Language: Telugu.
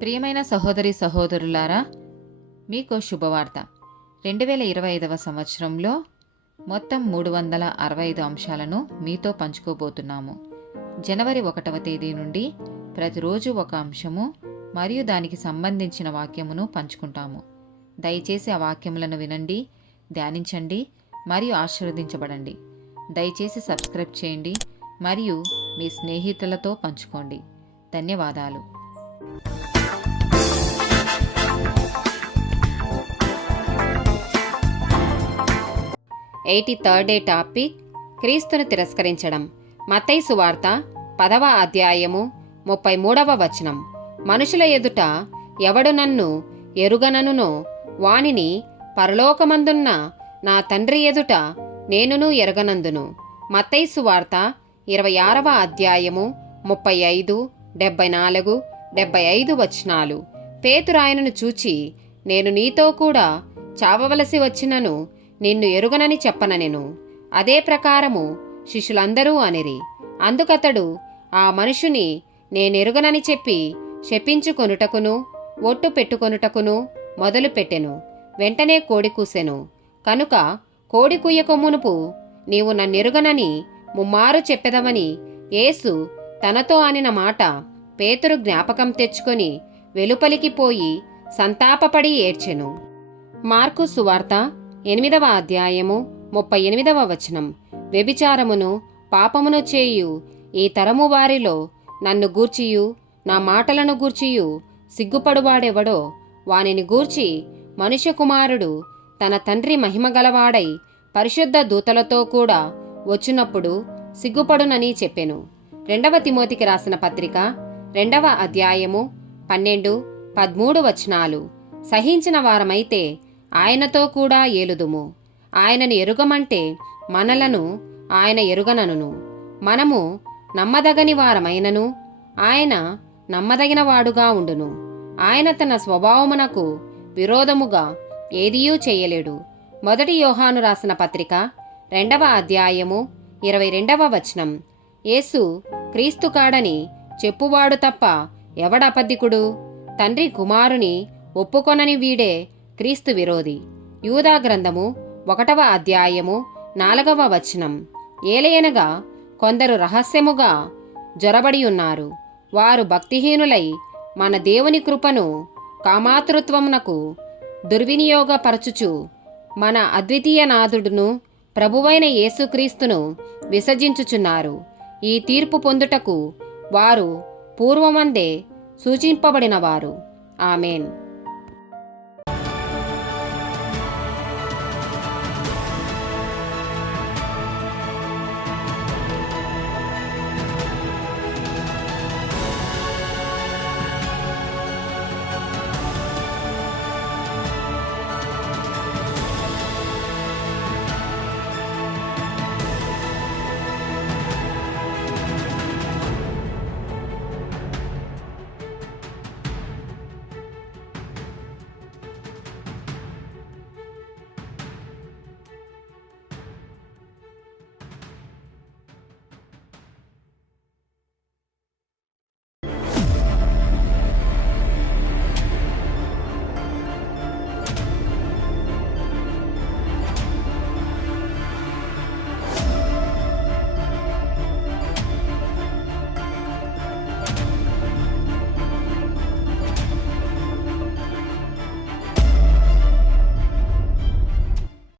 ప్రియమైన సహోదరి సహోదరులారా, మీకు శుభవార్త. 2025 సంవత్సరంలో మొత్తం 365 అంశాలను మీతో పంచుకోబోతున్నాము. జనవరి 1వ తేదీ నుండి ప్రతిరోజు ఒక అంశము మరియు దానికి సంబంధించిన వాక్యమును పంచుకుంటాము. దయచేసి ఆ వాక్యములను వినండి, ధ్యానించండి మరియు ఆశీర్వదించబడండి. దయచేసి సబ్స్క్రైబ్ చేయండి మరియు మీ స్నేహితులతో పంచుకోండి. ధన్యవాదాలు. 83rd డే టాపిక్ క్రీస్తును తిరస్కరించడం. మత్తయి సువార్త 10వ అధ్యాయము 33వ వచనం. మనుషుల ఎదుట ఎవడు నన్ను ఎరుగననునో వానిని పరలోకమందున్న నా తండ్రి ఎదుట నేనును ఎరగనందును. మత్తయి సువార్త 26వ అధ్యాయము 35, 74, 75 వచనాలు. పేతురు ఆయనను చూచి, నేను నీతో కూడా చావవలసి వచ్చినను నిన్ను ఎరుగనని చెప్పననెను. అదే ప్రకారము శిష్యులందరూ అనిరి. అందుకతడు ఆ మనుషుని నేనెరుగనని చెప్పి శపించుకొనుటకును ఒట్టు పెట్టుకొనుటకును మొదలుపెట్టెను. వెంటనే కోడి కూసెను. కనుక కోడి కుయ్యక మునుపు నీవు నన్నెరుగనని ముమ్మారు చెప్పెదవని యేసు తనతో అనిన మాట పేతురు జ్ఞాపకం తెచ్చుకొని వెలుపలికి పోయి సంతాపపడి ఏడ్చెను. మార్కు సువార్త 8వ అధ్యాయము 38వ వచనం. వ్యభిచారమును పాపమును చేయు ఈ తరము వారిలో నన్ను గూర్చియు నా మాటలను గూర్చియు సిగ్గుపడువాడెవడో వానిని గూర్చి మనుష్య కుమారుడు తన తండ్రి మహిమగలవాడై పరిశుద్ధ దూతలతో కూడా వచ్చినప్పుడు సిగ్గుపడునని చెప్పెను. 2వ తిమోతికి రాసిన పత్రిక 2వ అధ్యాయము 12, 13 వచనాలు. సహించిన వారమైతే ఆయనతో కూడా ఏలుదుము. ఆయనను ఎరుగమంటే మనలను ఆయన ఎరుగనను. మనము నమ్మదగని వారమైనను ఆయన నమ్మదగిన వాడుగా ఉండును. ఆయన తన స్వభావమునకు విరోధముగా ఏదియూ చేయలేడు. 1 యోహాను రాసిన పత్రిక 2వ అధ్యాయము 22వ వచనం. యేసు క్రీస్తు కాడని చెప్పువాడు తప్ప ఎవడపద్దికుడు? తండ్రి కుమారుని ఒప్పుకొనని వీడే క్రీస్తు విరోధి. యూదా గ్రంథము 1వ అధ్యాయము 4వ వచనం. ఏలయనగా కొందరు రహస్యముగా జొరబడి ఉన్నారు. వారు భక్తిహీనులై మన దేవుని కృపను కామాతృత్వమునకు దుర్వినియోగపరచుచు మన అద్వితీయ నాథుడును ప్రభువైన యేసుక్రీస్తును విసర్జించుచున్నారు. ఈ తీర్పు పొందుటకు వారు పూర్వమందే సూచింపబడినవారు. ఆమేన్.